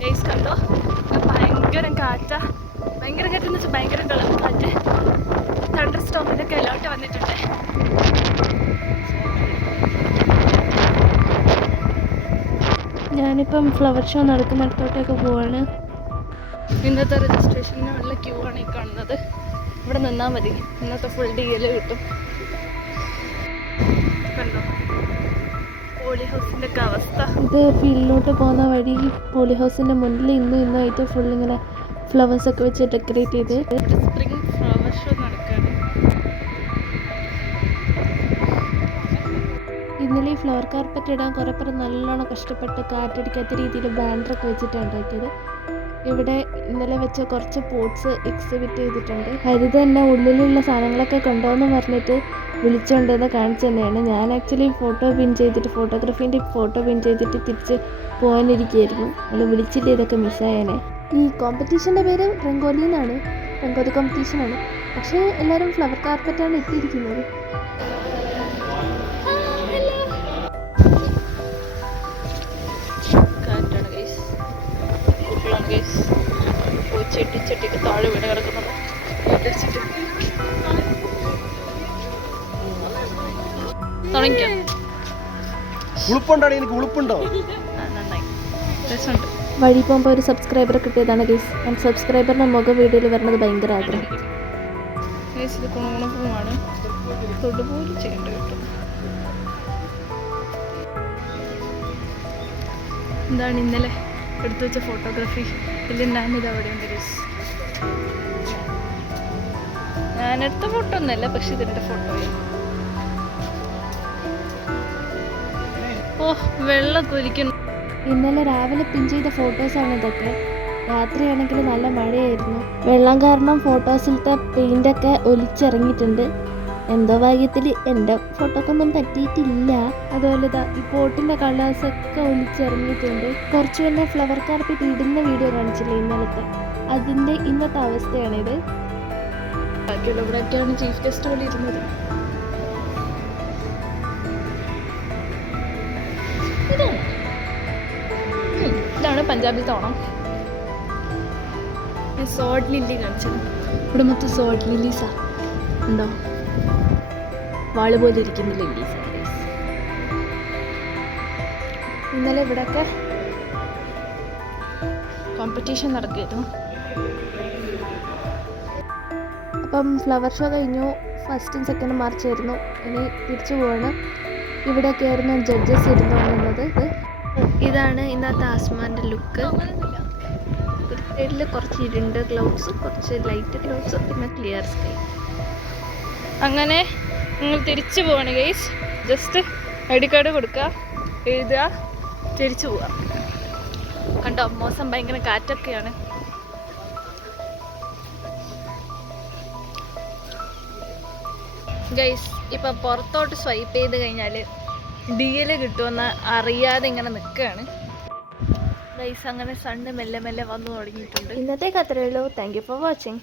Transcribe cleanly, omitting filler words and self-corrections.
Guys കണ്ടോ, ഭയങ്കര കാറ്റാ. ഭയങ്കര കാറ്റെന്ന് വെച്ചാൽ ഭയങ്കര കാറ്റ്. തണ്ടർ സ്റ്റോമിനൊക്കെ അലോട്ട് വന്നിട്ടുണ്ട്. ഞാനിപ്പം ഫ്ലവർ ഷോ നടക്കുന്നിടത്തോട്ടൊക്കെ പോവാണ്. ഇന്നത്തെ രജിസ്ട്രേഷനുള്ള ക്യൂ ആണ് ഈ കാണുന്നത്. ഇവിടെ നിന്നാൽ മതി, ഇന്നത്തെ ഫുൾ DL കിട്ടും. കണ്ടോ പോളി ഹൗസിൻ്റെ ഒക്കെ അവസ്ഥ. ഇത് ഫീൽഡിലോട്ട് പോകുന്ന വഴി. പോളി ഹൗസിൻ്റെ മുന്നിൽ ഇന്നായിട്ട് ഫുൾ ഇങ്ങനെ ഫ്ലവേഴ്സൊക്കെ വെച്ച് ഡെക്കറേറ്റ് ചെയ്ത് സ്പ്രിംഗ് ഫ്ലവർ ഷോ നടക്കുകയാണ്. ഇന്നലെ ഈ ഫ്ലവർ കാർപ്പറ്റ് ഇടാൻ കുറേ പേർ നല്ലോണം കഷ്ടപ്പെട്ട് കാറ്റടിക്കാത്ത രീതിയിൽ ബാനറൊക്കെ വെച്ചിട്ടാണ് ഉണ്ടാക്കിയത്. ഇവിടെ ഇന്നലെ വെച്ച കുറച്ച് പോട്ട്സ് എക്സിബിറ്റ് ചെയ്തിട്ടുണ്ട്. ഹരിത തന്നെ ഉള്ളിലുള്ള സാധനങ്ങളൊക്കെ കൊണ്ടുവന്ന് പറഞ്ഞിട്ട് വിളിച്ചുകൊണ്ടെന്ന് കാണിച്ചു തന്നെയാണ്. ഞാൻ ആക്ച്വലി ഫോട്ടോഗ്രാഫീൻ്റെ ഫോട്ടോ പിൻ ചെയ്തിട്ട് തിരിച്ച് പോകാനിരിക്കുകയായിരുന്നു. അല്ല വിളിച്ചില്ല, ഇതൊക്കെ മിസ്സായേനെ. ഈ കോമ്പറ്റീഷൻ്റെ പേര് രംഗോലി എന്നാണ്, രംഗോലി കോമ്പറ്റീഷനാണ്. പക്ഷേ എല്ലാവരും ഫ്ലവർ കാർപ്പറ്റാണ് ഇട്ടിരിക്കുന്നത്. ചെട്ടിക്ക് താഴെ വീട് കിടക്കുന്നത് വഴി പോകുമ്പോൾ ഒരു സബ്സ്ക്രൈബറെ കിട്ടിയതാണ് ഗൈസ്. ആൻഡ് സബ്സ്ക്രൈബറിന്റെ മുഖം വീഡിയോയിൽ വരുന്നത് ഭയങ്കര ആഗ്രഹം. ഇത് കുണുകുണപ്പുമാണ്, തൊടുപോലും ചെയ്യേണ്ട കേട്ടോ. എന്താണ് ഇന്നലെ എടുത്തു വെച്ച ഫോട്ടോഗ്രാഫി ഇതിൽ ഞാനിത് അവിടെയുണ്ട് ഗൈസ്. ഞാനെടുത്ത ഫോട്ടോ ഒന്നല്ല, പക്ഷെ ഇതിൻ്റെ ഫോട്ടോയാണ്. ഓ വെള്ളം കൊലിക്കുന്നു. ഇന്നലെ രാവിലെ പിൻ ചെയ്ത ഫോട്ടോസാണ് ഇതൊക്കെ. രാത്രിയാണെങ്കിൽ നല്ല മഴയായിരുന്നു. വെള്ളം കാരണം ഫോട്ടോസിലത്തെ പെയിൻ്റൊക്കെ ഒലിച്ചിറങ്ങിയിട്ടുണ്ട്. എന്തോ ഭാഗ്യത്തിൽ എൻ്റെ ഫോട്ടോക്കൊന്നും പറ്റിയിട്ടില്ല. അതുപോലെ ഇതാ ഈ പോട്ടിൻ്റെ കളേഴ്സൊക്കെ ഒലിച്ചിറങ്ങിയിട്ടുണ്ട്. കുറച്ച് മുന്നേ ഫ്ലവർ കാർപ്പറ്റ് ഇടുന്ന വീഡിയോ കാണിച്ചില്ലേ ഇന്നലത്തെ, അതിൻ്റെ ഇന്നത്തെ അവസ്ഥയാണിത്. ബാക്കിയുള്ള ഇവിടെയൊക്കെയാണ് ചീഫ് ഗസ്റ്റ് പോലെ ഇരുന്നത്. ഇതാണ് പഞ്ചാബിലത്തെ ഓണം. സോഡ് ലില്ലി കാണിച്ചത്. ഇവിടെ മൊത്തം സോഡ് ലില്ലീസാ. ഉണ്ടോ, വാള് പോലെ ഇരിക്കുന്ന ലില്ലീസ്. ഇന്നലെ ഇവിടെയൊക്കെ കോമ്പറ്റീഷൻ നടക്കുകയായിരുന്നു. അപ്പം ഫ്ലവർ ഷോ കഴിഞ്ഞു. ഫസ്റ്റും സെക്കൻഡും മാർച്ചായിരുന്നു. ഇനി തിരിച്ചു പോവാണ്. ഇവിടെയൊക്കെ ആയിരുന്നു ജഡ്ജസ് ഇരുന്ന് വന്നത്. ഇതാണ് ഇന്നത്തെ ആസ്മാൻ്റെ ലുക്ക്. ഒരു സൈഡിൽ കുറച്ച് ഇരുണ്ട ക്ലൗഡ്സ്, കുറച്ച് ലൈറ്റ് ക്ലൗഡ്സ്, പിന്നെ ക്ലിയർ സ്കൈ. അങ്ങനെ നിങ്ങൾ തിരിച്ചു പോവാണ് ഗൈസ്. ജസ്റ്റ് ID കാർഡ് കൊടുക്കുക, എഴുതുക, തിരിച്ചു പോവുക. കണ്ടോ മോശം ഭയങ്കര കാറ്റൊക്കെയാണ്. ഗൈസ് ഇപ്പം പുറത്തോട്ട് സ്വൈപ്പ് ചെയ്ത് കഴിഞ്ഞാൽ DL കിട്ടുമെന്ന് അറിയാതെ ഇങ്ങനെ നിൽക്കുകയാണ് ഗൈസ്. അങ്ങനെ സണ്ണ് മെല്ലെ മെല്ലെ വന്നു തുടങ്ങിയിട്ടുണ്ട്. ഇന്നത്തേക്ക് അത്രയേ ഉള്ളൂ. Thank you for watching.